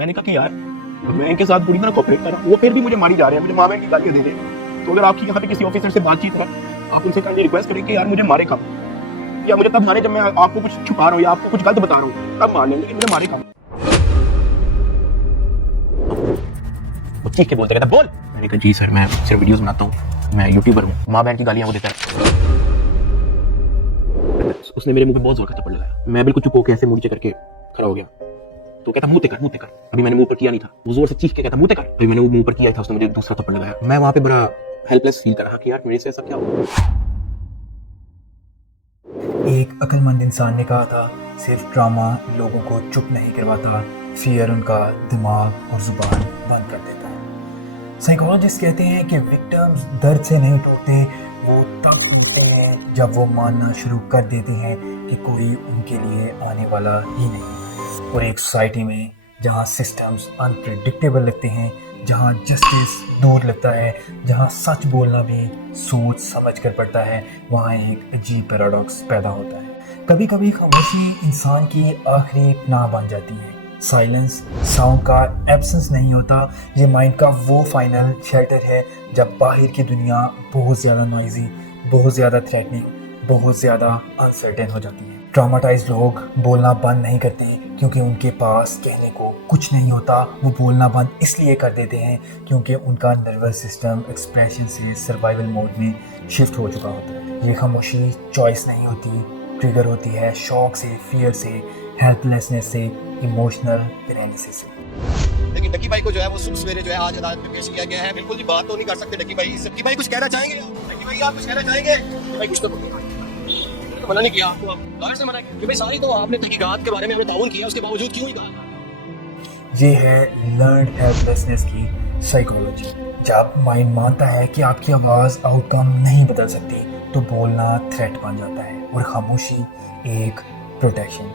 میں نے کہا کہ یار میں ان کے ساتھ پوری طرح کوپریٹ کر رہا ہوں, وہ پھر بھی مجھے ماری جا رہے ہیں, مجھے ماں بہن کی گالیاں دے رہے ہیں. تو اگر آپ کی یہاں پہ کسی آفیسر سے بات چیت ہے, آپ ان سے کہیں ریکویسٹ کریں کہ یار مجھے مارے کب, یا مجھے تب مارے جب میں آپ کو کچھ چھپا رہا ہوں یا آپ کو کچھ غلط بتا رہا ہوں, تب مار لیں, لیکن مجھے مارے کب. وہ چیخ کے بولتے رہتا بول. میں نے کہا جی سر میں صرف ویڈیوز بناتا ہوں, میں یوٹیوبر ہوں, ماں بہن کی گالیاں وہ دیتا ہے. اس نے میرے منہ پہ بہت زور کا تھپڑ لگایا, میں بالکل چپ ہو کے ایسے منہ نیچے کر کے کھڑا ہو گیا. تو کہتا منہ تے کر, ابھی میں نے منہ پر کیا نہیں تھا, وہ زور سے چیخ کے کہتا منہ تے کر, ابھی میں نے منہ پر کیا تھا, اس نے مجھے دوسرا تھپڑ لگایا. میں وہاں پہ بڑا ہیلپ لیس فیل کر رہا کہ یار میرے سے ایسا کیا ہوا. ایک عقل مند انسان نے کہا تھا صرف ڈرامہ لوگوں کو چپ نہیں کرواتا, فیئر ان کا دماغ اور زبان بند کر دیتا ہے. سائیکالوجسٹ کہتے ہیں کہ وکٹمز درد سے نہیں ٹوٹتے, وہ تب ٹوٹتے ہیں جب وہ ماننا شروع کر دیتے ہیں کہ کوئی ان کے لیے آنے والا ہی نہیں. اور ایک سوسائٹی میں جہاں سسٹمز انپریڈکٹیبل لگتے ہیں, جہاں جسٹس دور لگتا ہے, جہاں سچ بولنا بھی سوچ سمجھ کر پڑتا ہے, وہاں ایک عجیب پیراڈاکس پیدا ہوتا ہے. کبھی کبھی خاموشی انسان کی آخری پناہ بن جاتی ہے. سائلنس ساؤنڈ کا ایبسنس نہیں ہوتا, یہ مائنڈ کا وہ فائنل شیلٹر ہے جب باہر کی دنیا بہت زیادہ نوائزی, بہت زیادہ تھریٹننگ, بہت زیادہ انسرٹن ہو جاتی ہے. ٹراماٹائز لوگ بولنا بند نہیں کرتے کیونکہ ان کے پاس کہنے کو کچھ نہیں ہوتا, وہ بولنا بند اس لیے کر دیتے ہیں کیونکہ ان کا نروس سسٹم ایکسپریشن سے سروائیول موڈ میں شفٹ ہو چکا ہوتا ہے. یہ خاموشی چوائس نہیں ہوتی, ٹریگر ہوتی ہے شوق سے, فیئر سے, ہیلپ لیسنس سے, ایموشنل پیرالائسس سے. لیکن ڈکی بھائی کو جو ہے وہ صبح سویرے جو ہے آج عدالت میں پیش کیا گیا ہے. بالکل بھی بات تو نہیں کر سکتے ڈکی بھائی. ڈکی بھائی کچھ کہنا چاہیں گے؟ ڈکی بھائی آپ کچھ کہنا چاہیں گے؟ ڈکی بھائی کچھ تو منع نہیں کیا آپ کو, ظاہر سے منع کیا کہ بھائی ساری تو آپ نے تحقیقات کے بارے میں تعاون کیا, اس کے باوجود کیوں ہی کہا. یہ ہے لرنڈ ہیلپ لیسنس کی سائیکالوجی. جب مائنڈ مانتا ہے کہ آپ کی آواز آؤٹ کم نہیں بدل سکتی تو بولنا تھریٹ بن جاتا ہے اور خاموشی ایک پروٹیکشن.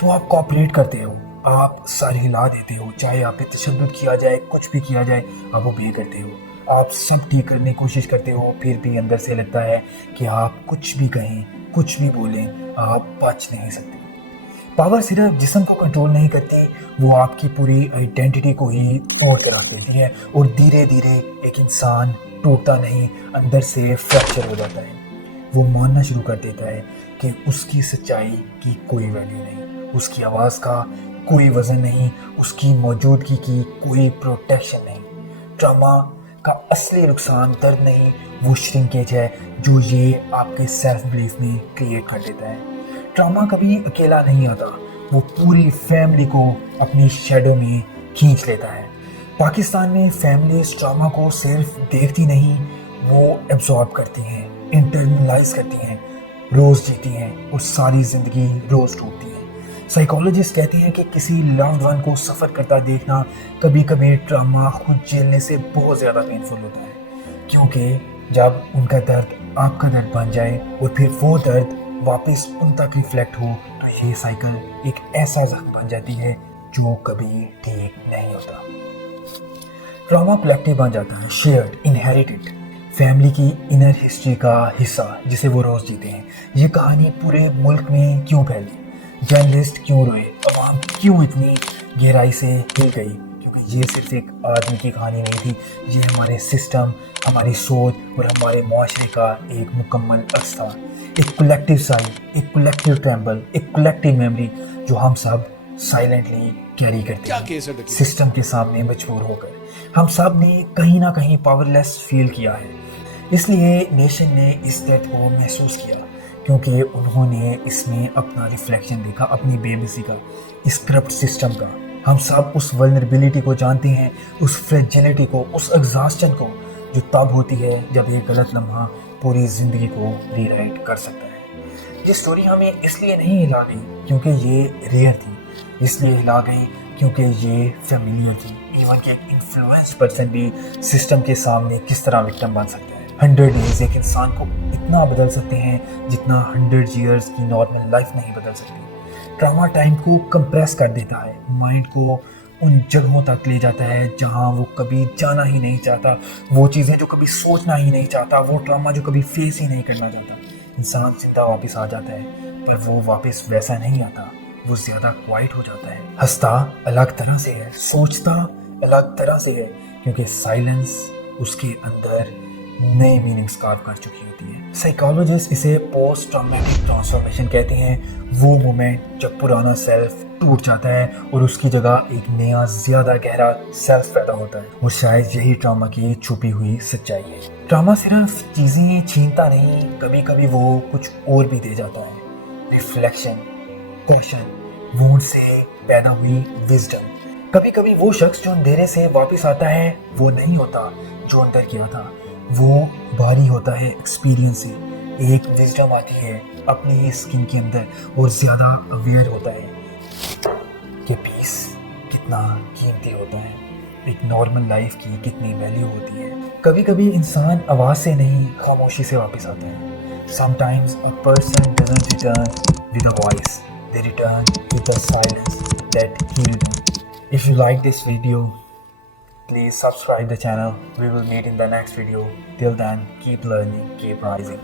تو آپ کوآپریٹ کرتے ہو, آپ سر ہلا دیتے ہو, چاہے آپ پہ تشدد کیا جائے, کچھ بھی کیا جائے, آپ اوبے کرتے ہو, آپ سب ٹھیک کرنے کی کوشش کرتے ہو, پھر بھی اندر سے لگتا ہے کہ آپ کچھ بھی کہیں, کچھ بھی بولیں, آپ بچ نہیں سکتے. پاور صرف جسم کو کنٹرول نہیں کرتی, وہ آپ کی پوری آئیڈینٹی کو ہی توڑ کر رکھ دیتی ہے, اور دھیرے دھیرے ایک انسان ٹوٹتا نہیں, اندر سے فریکچر ہو جاتا ہے. وہ ماننا شروع کر دیتا ہے کہ اس کی سچائی کی کوئی ویلیو نہیں, اس کی آواز کا کوئی وزن نہیں, اس کی موجودگی کی کوئی پروٹیکشن نہیں. ڈراما کا اصلی نقصان درد نہیں, وہ شرنکیج ہے جو یہ آپ کے سیلف بلیف میں کریٹ کر دیتا ہے. ڈراما کبھی اکیلا نہیں آتا, وہ پوری فیملی کو اپنی شیڈو میں کھینچ لیتا ہے. پاکستان میں فیملیز ڈراما کو صرف دیکھتی نہیں, وہ ایبزارب کرتی ہیں, انٹرنلائز کرتی ہیں, روز جیتی ہیں اور ساری زندگی روز ٹوٹتی ہیں. سائیکالوجسٹ کہتے ہیں کہ کسی لوڈ ون کو سفر کرتا دیکھنا کبھی کبھی ڈراما خود جھیلنے سے بہت زیادہ پینفل ہوتا ہے, کیونکہ جب ان کا درد آپ کا درد بن جائے اور پھر وہ درد واپس ان تک ریفلیکٹ ہو تو یہ سائیکل ایک ایسا زخم بن جاتی ہے جو کبھی ٹھیک نہیں ہوتا. ڈراما کلیکٹیو بن جاتا ہے, شیئرڈ, انہیریٹڈ, فیملی کی انر ہسٹری کا حصہ جسے وہ روز جیتے ہیں. یہ کہانی پورے ملک میں کیوں پھیلی, جرنلسٹ کیوں روئے, عوام کیوں اتنی گہرائی سے ہل گئی, کیونکہ یہ صرف ایک آدمی کی کہانی نہیں تھی, یہ ہمارے سسٹم, ہماری سوچ اور ہمارے معاشرے کا ایک مکمل عکس تھا. ایک کلیکٹیو سائی, ایک کلیکٹیو ٹریمبل, ایک کلیکٹیو میموری جو ہم سب سائلنٹلی کیری کرتے ہیں سسٹم کے سامنے مجبور ہو کر. ہم سب نے کہیں نہ کہیں پاور لیس فیل کیا ہے, اس لیے نیشن نے اس درد کو محسوس کیا, کیونکہ انہوں نے اس میں اپنا ریفلیکشن دیکھا, اپنی بے بسی کا, اس کرپٹ سسٹم کا. ہم سب اس ولنربلٹی کو جانتے ہیں, اس فریجلٹی کو, اس ایگزاسشن کو جو تب ہوتی ہے جب ایک غلط لمحہ پوری زندگی کو ری رائٹ کر سکتا ہے. یہ سٹوری ہمیں اس لیے نہیں ہلا گئی کیونکہ یہ ریئر تھی, اس لیے ہلا گئی کیونکہ یہ فیملیئر تھی. ایون کہ ایک انفلوئنس پرسن بھی سسٹم کے سامنے کس طرح وکٹم بن سکتا ہے. 100 ڈیز ایک انسان کو اتنا بدل سکتے ہیں جتنا 100 ایئرز کی نارمل لائف نہیں بدل سکتی. ڈراما ٹائم کو کمپریس کر دیتا ہے, مائنڈ کو ان جگہوں تک لے جاتا ہے جہاں وہ کبھی جانا ہی نہیں چاہتا, وہ چیزیں جو کبھی سوچنا ہی نہیں چاہتا, وہ ڈراما جو کبھی فیس ہی نہیں کرنا چاہتا. انسان زندہ واپس آ جاتا ہے, پر وہ واپس ویسا نہیں آتا, وہ زیادہ کوائٹ ہو جاتا ہے. ہنستا الگ طرح سے ہے, سوچتا الگ طرح سے ہے, کیونکہ سائلنس اس کے اندر نئی میننگز کارو کر چکی ہوتی ہے. سائیکالوجسٹ اسے پوسٹ ٹرامیٹک ٹرانسفارمیشن کہتے ہیں. وہ مومنٹ جب پرانا سیلف ٹوٹ جاتا ہے اور اس کی جگہ ایک نیا زیادہ گہرا سیلف پیدا ہوتا ہے, اور شاید یہی ٹراما کی چھپی ہوئی سچائی ہے. ٹراما صرف چیزیں چھینتا نہیں, کبھی کبھی وہ کچھ اور بھی دے جاتا ہے. ریفلیکشن, پیشن, وونڈ سے پیدا ہوئی وزڈم. کبھی کبھی وہ شخص جو اندھیرے سے واپس آتا ہے وہ نہیں ہوتا جو اندر کیا تھا, وہ بھاری ہوتا ہے ایکسپیرینس سے. ایک وزڈم آتی ہے اپنی ہی اسکن کے اندر, اور زیادہ اویئر ہوتا ہے کہ پیس کتنا قیمتی ہوتا ہے, ایک نارمل لائف کی کتنی ویلیو ہوتی ہے. کبھی کبھی انسان آواز سے نہیں خاموشی سے واپس آتا ہے. Sometimes a person doesn't return with a voice, they return with the silence that healed them. If you like this video, please subscribe the channel. We will meet in the next video. Till then, keep learning, keep rising.